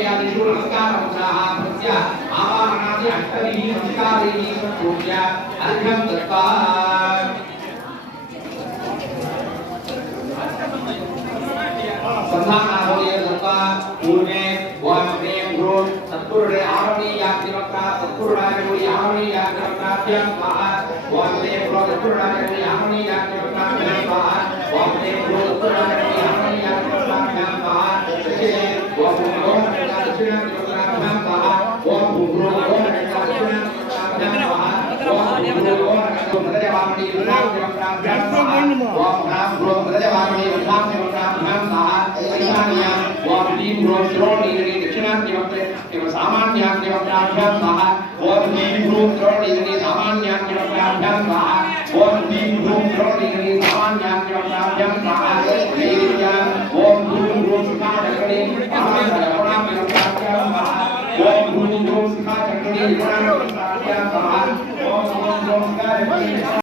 यादिषु नमस्कारमुद्राः तस्य आवाहनादि अष्टभिः नमस्कारैः संपूज्य अर्घ्यं दत्त्वा संधानाहोदय दत्त्वा पूर्णे वामने गुरुं सत्पुरुषे आमनीयाग्निवक्ता सत्पुरुषाय आमनीयाग्निवक्ताभ्यां स्वाहा वामने गुरुं सत्पुरुषाय आमनीयाग्निवक्ताभ्यां स्वाहा वामने गुरुं सत्पुरुषाय आमनीयाग्निवक्ताभ्यां स्वाहा दक्षिणे वाम गुरुं दक्षिणाग्निवक्ताभ्यां स्वाहा वाम गुरुं दक्षिणाग्निवक्ताभ्यां स्वाहा वाम गुरुं मदयवामनी विद्याग्निवक्ताभ्यां स्वाहा वाम गुरुं मदयवामनी विद्याग्निवक्ताभ्यां स्वाहा ईशान्यां वाम दीं गुरुं श्रोणीगणि दक्षिणाग्निवक्ते सामान्याग्निवक्ताभ्यां स्वाहा वाम दीं गुरुं श्रोणीगणि सामान्याग्निवक्ताभ्यां स्वाहा वाम दीं गुरुं श्रोणीगणि सामान्याग्निवक्ताभ्यां स्वाहा दैर्यां वाम गुरुं सुखाचक्रणे सामान्याग्निवक्ताभ्यां स्वाहा वाम गुरुं सुखाचक्रणे गुणाग्निवक्ताभ्यां स्वाहा वाम गुरुं सुखाचक्रणे